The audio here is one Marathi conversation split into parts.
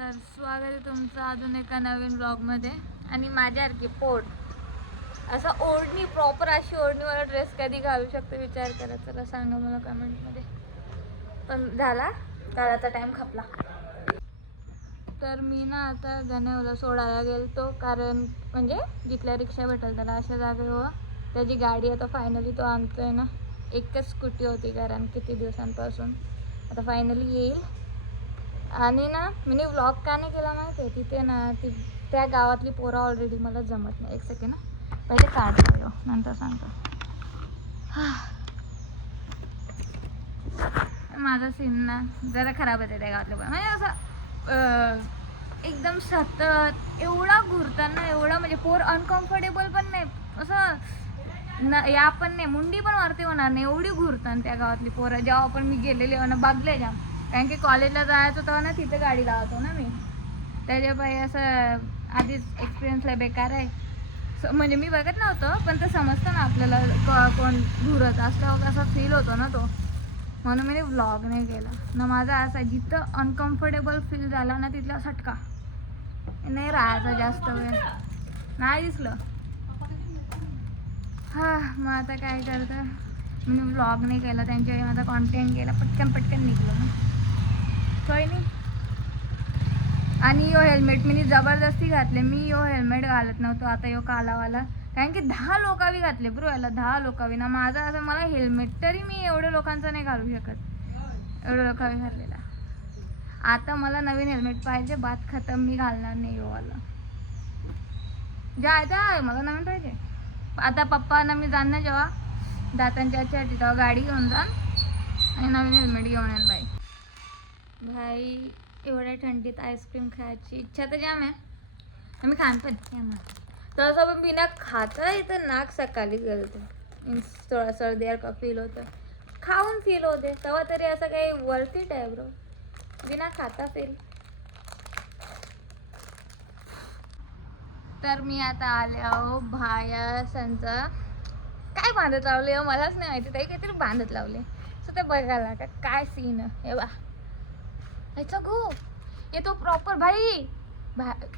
तर स्वागत आहे तुमचं अजून एका नवीन ब्लॉगमध्ये. आणि माझ्यासारखी पोट असं ओढणी प्रॉपर अशी ओढणीवाला ड्रेस कधी घालू शकते विचार करा. चला सांगा मला कमेंटमध्ये. पण झाला काळाचा टाईम खपला. तर मी ना आता गण्याला सोडायला गेलतो, कारण म्हणजे जिथल्या रिक्षा भेटेल त्याला अशा जागेवर त्याची गाडी आता फायनली तो आणतोय ना. एकच स्कूटी होती कारण किती दिवसांपासून, आता फायनली येईल. आणि ना मी व्लॉग का नाही केला माहिती आहे, तिथे ना त्या गावातली पोरं ऑलरेडी मला जमत नाही. एक सेकंड ना, पहिले काढतो नंतर सांगतो. माझा सीन ना जरा खराब आहे त्या गावातल्या पोरं, म्हणजे असं एकदम सतत एवढा घुरताना एवढा, म्हणजे पोर अनकम्फर्टेबल पण नाही असं या पण नाही, मुंडी पण वरती होणार नाही एवढी घुरताना त्या गावातली पोरं. जेव्हा पण मी गेलेले हो ना बघले जाम, कारण की कॉलेजला जायचं होतं ना, तिथे गाडी लावतो ना मी. त्याच्या पायी असं आधीच एक्सपिरियन्सला बेकार आहे. म्हणजे मी बघत नव्हतं, पण ते समजतं ना आपल्याला कोण घुरत असल्यावर असा फील होतो ना तो, म्हणून मी व्लॉग नाही केला ना. माझा असा जिथं अनकम्फर्टेबल फील झाला ना तिथला सटका नाही राहायचा जास्त वेळ. नाही दिसलं. मग आता काय करतं, मी व्लॉग नाही केला त्यांच्या वेळी, माझा कॉन्टेंट केला, पटकन निघलो ना, काही नाही. आणि यो हेल्मेट मी जबरदस्ती घातले. मी यो हेल्मेट घालत नव्हतो, आता यो कालावाला, कारण की 10 लोकावी घातले ब्रो याला, 10 लोकावी ना. माझा असं मला हेल्मेट तरी मी एवढ्या लोकांचं नाही घालू शकत, एवढं लोकावी घातलेला. आता मला नवीन हेल्मेट पाहिजे, बात खतम, मी घालणार नाही यो वाला. जायचं आहे मला नवीन पाहिजे. आता पप्पांना मी जाणं जेव्हा दातांच्या तेव्हा गाडी घेऊन जा आणि नवीन हेल्मेट घेऊन येईन. भाई एवढ्या थंडीत आईस्क्रीम खायची इच्छा तर जाम आहे. मी खान पण तसं पण बिना खाता इथं नाक सकाळी गेलं, थोडा सर्दीसारखं फील होतं, खाऊन फील होते तेव्हा तरी असं काही वर्थिट आहे ब्रो, बिना खाता फील. तर मी आता आले आहो भाया संचा. काय बांधत लावले मलाच नाही माहिती, ताई काहीतरी बांधत लावले. सो ते बघायला का काय सीन हे बा गो येतो प्रॉपर भाई.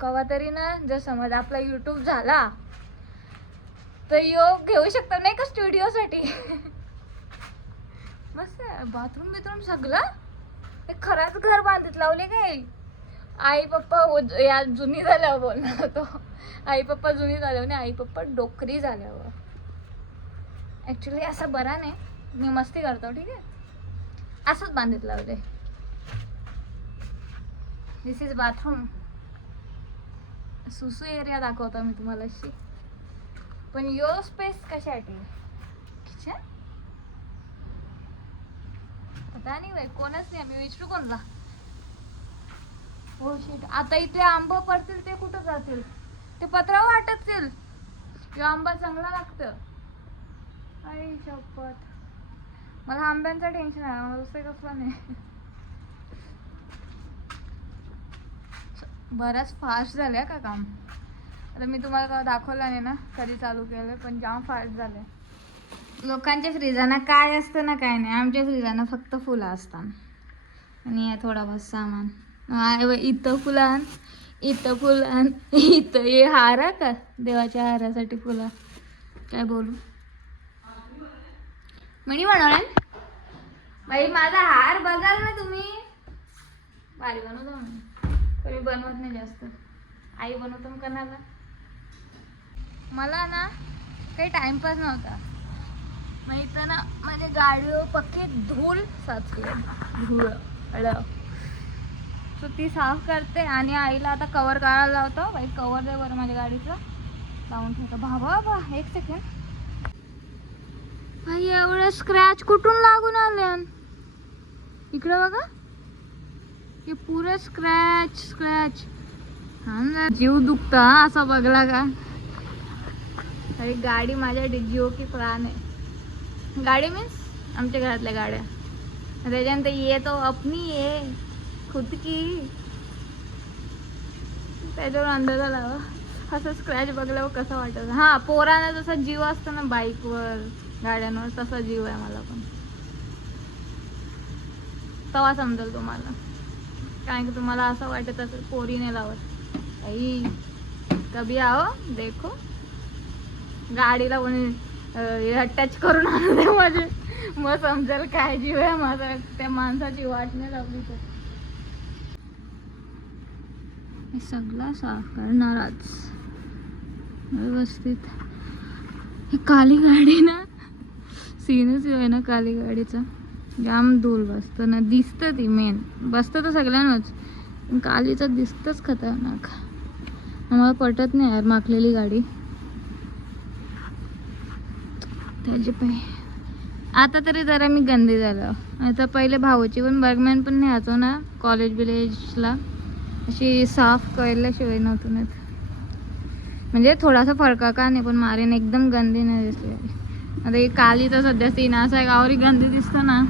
कवा तरी ना जर समज आपला यूट्यूब झाला तर योग घेऊ शकतो नाही का स्टुडिओसाठी. मस्त बाथरूम बिथरूम सगळं खरंच घर बांधत लावले काय. आई पप्पा या जुनी झाल्यावर बोलणार होतो, आई पप्पा जुनी झाल्यावर नाही, आई पप्पा डोकरी झाल्यावर. ॲक्च्युली असं बरा नाही, मी मस्ती करतो ठीक आहे. असंच बांधत लावले. दिस इज बाथरूम. सुसू एरिया दाखवतो मी तुम्हाला अशी, पण यो स्पेस कशासाठी किचन पता नाही बाई, कोणच नाही. आम्ही विचारू कोणला. हो शिट, आता इथे आंबा पडतील ते कुठं जातील, ते पत्रावर अटकतील. यो आंबा चांगला लागतं. आई शपथ, मला आंब्यांचं टेन्शन आहे, मला दुसरं कसलं नाही. बराच फास्ट झालं का काम. आता मी तुम्हाला दाखवलं नाही ना कधी चालू केलं, पण जाम फास्ट झालं. लोकांच्या फ्रीजांना काय असतं ना काय नाही, आमच्या फ्रीजांना फक्त फुलं असतात आणि थोडा बहुत सामान. इथं फुलं, इथं फुलं, इथं हे हार का देवाच्या हारासाठी फुलं. काय बोलू म्हणी बनवणार बाई, माझा हार बघाल ना तुम्ही, भारी बनवतो मी, पण मी बनवत नाही जास्त, आई बनवतो मग करणार. मला ना काही टाइमपास नव्हता, मग इथं ना माझ्या गाडीवर पक्के धूळ साचली, धूळ सो ती साफ करते. आणि आईला आता कवर काढायला लावतो. बाई कवर दे बरं माझ्या गाडीचं, लावून ठेवतो. बाबा एक सेकंड भाई, एवढं स्क्रॅच कुठून लागून आले इकडं बघा, हे पुरे स्क्रॅच. हा जीव दुखता असा बघला का. अरे गाडी माझ्या जीव की प्राण आहे. गाडी मीन्स आमच्या घरातल्या गाड्या, त्याच्यानंतर ये तो अपनी ये खुद की, त्याच्यावर अंदाजा लावा. असं स्क्रॅच बघल्यावर कसं वाटत. हा पोरांना जसा जीव असतो ना बाईकवर गाड्यांवर, तसा जीव आहे मला पण, तेव्हा समजेल तुम्हाला. कारण की तुम्हाला असं वाटत असेल पोरी नाही लावत. आई कभी आओ देखो, गाडीला कोणी टच करून आणू दे माझे, मग समजेल काय जीव आहे माझा. त्या माणसाची वाट नाही लावली तर मी सगळं साफ करणार आज व्यवस्थित. ही काली गाडी ना, सीनच आहे ना काली गाडीचा. जाम धूल बसतं ना, दिसतं ती मेन. बसतं तर सगळ्यांनाच, पण कालीचं दिसतंच खतरनाक. मला पटत नाही यार माखलेली गाडी. त्याचे पाय आता तरी जरा मी गंदी झालं. आता पहिले भाऊची पण बर्गमॅन पण न्यायचो ना कॉलेज विलेजला, अशी साफ केल्याशिवाय नव्हतं नाही. म्हणजे थोडासा फरका का नाही, पण मारीन एकदम गंदी नाही दिसली. आता ही काली तर सध्या सीन असा आहे गावरी गंदी दिसतं ना.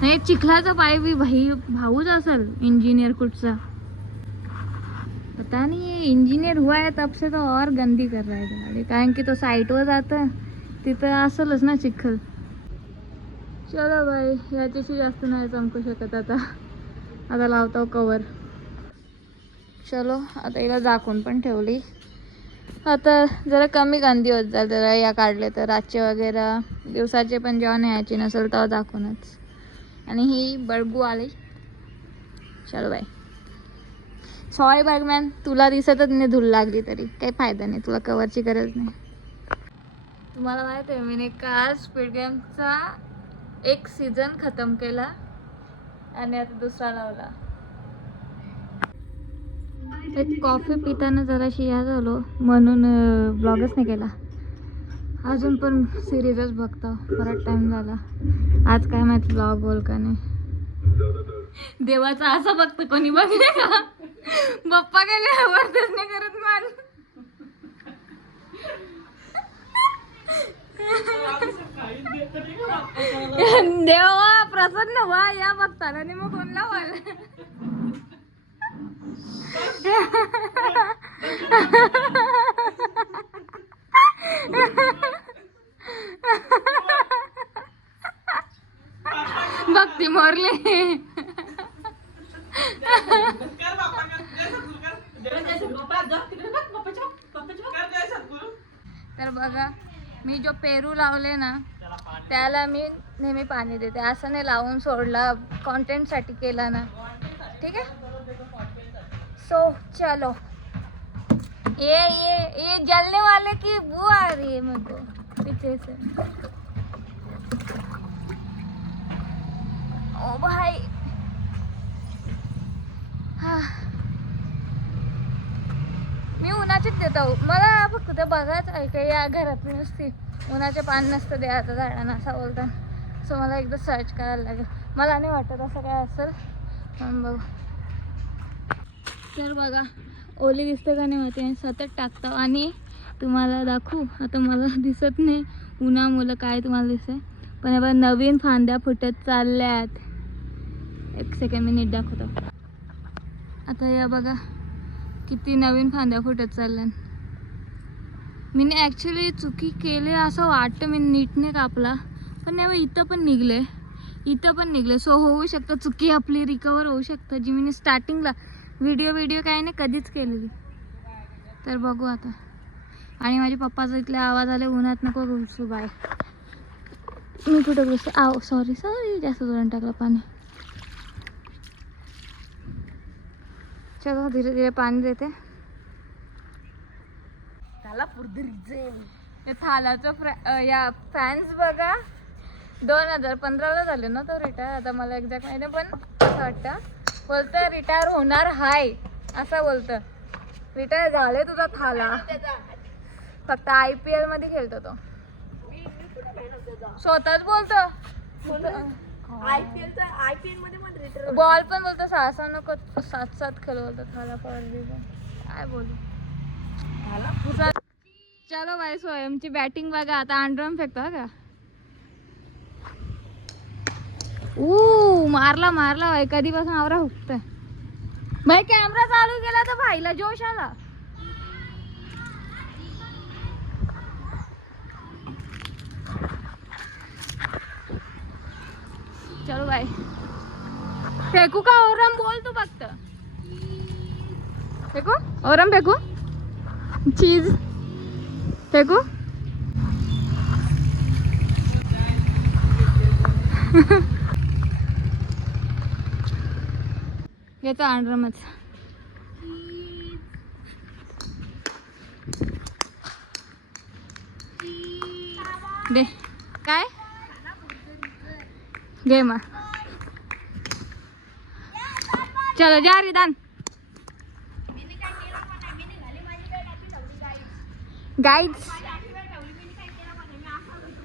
नाही चिखलाचा पाय बी भाऊच असेल इंजिनियर कुठचा, पता नहीं इंजिनियर हुआ है तब से तो और गंदी कर रहा है गाड़ी, कारण की तो साईटवर जातं तिथं असेलच ना चिखल. चलो बाई, याच्याशी जास्त नाही चमकू शकत आता लावतो कवर. चलो आता हिला झाकून पण ठेवली. आता जरा कमी गंदी होत जाईल जरा या काढले तर, रातचे वगैरे दिवसाचे पण जेव्हा न्यायची नसेल तेव्हा दाखवूनच. आणि ही बळगू आली. चलो बाय. सॉरी बर्गमॅन, तुला दिसतच नाही धूल लागली तरी काही फायदा नाही, तुला कवरची गरज नाही. तुम्हाला माहिती आहे मी काल स्पीड गेमचा एक सीझन खतम केला आणि आता दुसरा लावला. एक कॉफी पिताना जराशी या झालो म्हणून ब्लॉगच नाही केला. अजून पण सिरीजच बघतो, बराच टाइम झाला. आज काय माहिती ब्लॉग बोल का नाही. देवाचा असं बघतं कोणी बघले का, बाप्पा काय वर्तच नाही करत मान. देवा प्रसन्न व्हा या बघताना आणि मग कोणला व्हाल. भक्ती मोरली. तर बघा मी जो पेरू लावले ना त्याला मी नेहमी पाणी देते, असं नाही लावून सोडला, कॉन्टेंटसाठी केला ना. ठीक आहे. सो चलो, ये जलने वाले की बू आ रही है मेरे को पीछे से. ओ भाई हा, मी उन्हाचीच देतो. मला फक्त ते बघाच आहे का या घरात नुसती उन्हाचे पान नसतं द्यायचं झाडांना असं बोलतात. सो मला एकदा सर्च करायला लागेल. मला नाही वाटत असं काय असेल, पण बघू. तर बघा ओली दिसते का नाही माहिती, सतत टाकतो. आणि तुम्हाला दाखवू, आता मला दिसत नाही उन्हामुळं काय तुम्हाला दिसतंय, पण हे बघा नवीन फांद्या फुटत चालल्यात. एक सेकंड मी नीट दाखवतो. आता या बघा किती नवीन फांद्या फुटत चालल्यात. मी ॲक्च्युली चुकी केली असं वाटतं, मी नीटने कापला पण नाही, इथं पण निघले. सो होऊ शकतं चुकी आपली रिकवर होऊ शकतं, जी मी स्टार्टिंगला व्हिडिओ काय नाही कधीच केलेली. तर बघू आता. आणि माझे पप्पाचा इथले आवाज आले, उन्हात नको घुसू बाय. मी कुठं घुसते, आव सॉरी जास्त जोरात टाकलं पाणी. चलो धीरे धीरे पाणी देते. थालाचं या फॅन्स बघा 2015ला झाले ना तो रिटायर. आता मला एक्झॅक्ट माहिती नाही, पण असं वाटतं बोलतं रिटायर होणार हाय असं बोलतं. रिटायर झाले तुझा थाला, फक्त IPL मध्ये खेळतो तो, स्वतःच बोलतो. IPL मध्ये बॉल पण बोलतो 6 नको 7 खेळ बोलतो थाला पडली. काय बोलू. चलो बाय. स्वयंची बॅटिंग बघा आता. अंडरम फेकतो का. मारला भाई, कधीपासून आवरा हुकतोय भाई. कॅमेरा चालू केला तर भाईला जोश आला. चलो बाय. फेकू का ओरम बोल तू फक्त. फेकू ओरम फेकू चीज फेकू. घेतो आंड्रमच. दे काय घे मग. चलो जा रिदान. गाइड्स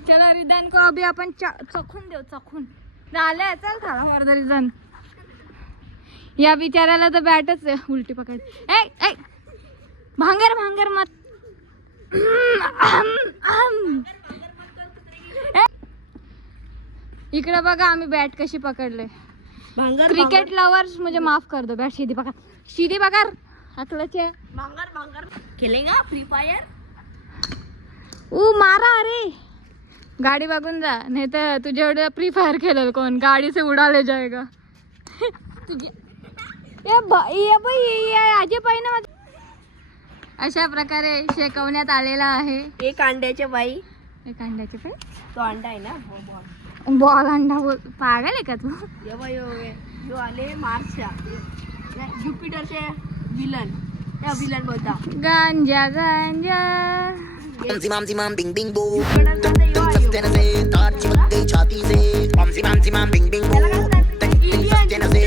चलो रिदान को अभी आपण चखून देऊ. चखून झालं. चल थाळा मार रिदान. या बिचाऱ्याला तर बॅटच आहे. उलटी पकड. ए ए भांगर भांगर मत. इकडे बघा आम्ही बॅट कशी पकडले. क्रिकेट लवर्स मुझे माफ कर दो. बैठ सीधी पकड़. सीधी पकड़. अकलचे भांगर भांगर खेलेगा फ्री फायर. मारा. अरे गाड़ी बघून जा नाही तर तुझ्या एवढं फ्री फायर खेळेल कोण. गाडी से उडा ले जाएगा. आजी पाहिजे. अशा प्रकारे शेकवण्यात आलेला आहे. एक अंड्याचे बाई. एक अंड्याचे पाय. तो अंडा आहे ना बॉल अंडा बोल. पागल आहे का तू. जो आले मार्सच्या ज्युपिटरचे विलन. त्या विलन बोलता गांजा गांजा. Mam zimam bing bing boo. Sustain se taar chimk gayi chhati se. Mam bing bing boo. Sustain se.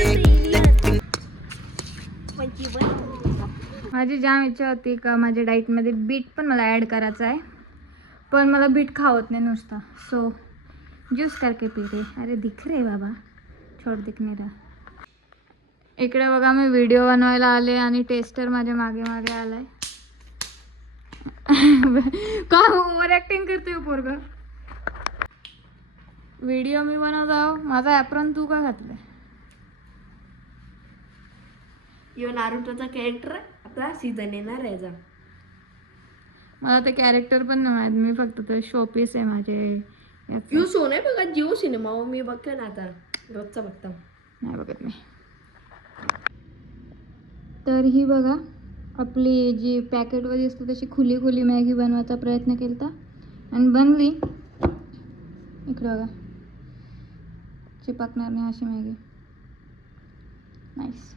माझी जाम इच्छा होती का माझ्या डाईटमध्ये बीट पण मला ॲड करायचा आहे. पण मला बीट खावत नाही नुसता. सो ज्यूस करके पी रे. अरे दिख रे बाबा. छोड दिखणे रा. इकडे बघा मी व्हिडिओ बनवायला आले आणि टेस्टर माझ्या मागे मागे आलाय. का ओव्हर ॲक्टिंग करते पोरग. व्हिडिओ मी बनवत आहो. माझा ॲप्रॉन तू का घातलाय. यो नारुतोचा कॅरेक्टर आपला सीझन येणार आहे. मला ते कॅरेक्टर पण नाही माहीत. मी फक्त ते शोपीस आहे माझे. यू शो नाही बघा. जिओ सिनेमा मी बघते ना आता. रोजचा बघता नाही बघत मी. तर ही बघा आपली जी पॅकेटवर दिसते तशी खुली खुली मॅगी बनवायचा प्रयत्न केला आणि बनली. इकडे बघा चिपकणार नाही अशी मॅगी. नाईस.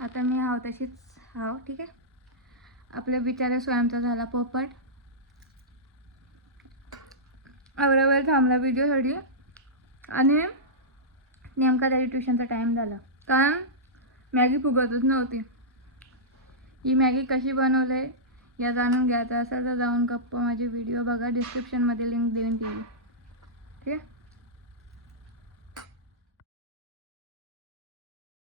आता मी हाव तशीच हाव. ठीक आहे. आपल्या बिचाऱ्या स्वयंचा झाला पोपट. अवेलेबल थांबला व्हिडिओसाठी आणि नेमका त्याची ट्युशनचा टाईम झाला. कारण मॅगी फुगतच नव्हती. ही मॅगी कशी बनवले या जाणून घ्यायचं असेल तर जाऊन गप्पा माझे व्हिडिओ बघा. डिस्क्रिप्शनमध्ये लिंक देईन ती. ठीक आहे.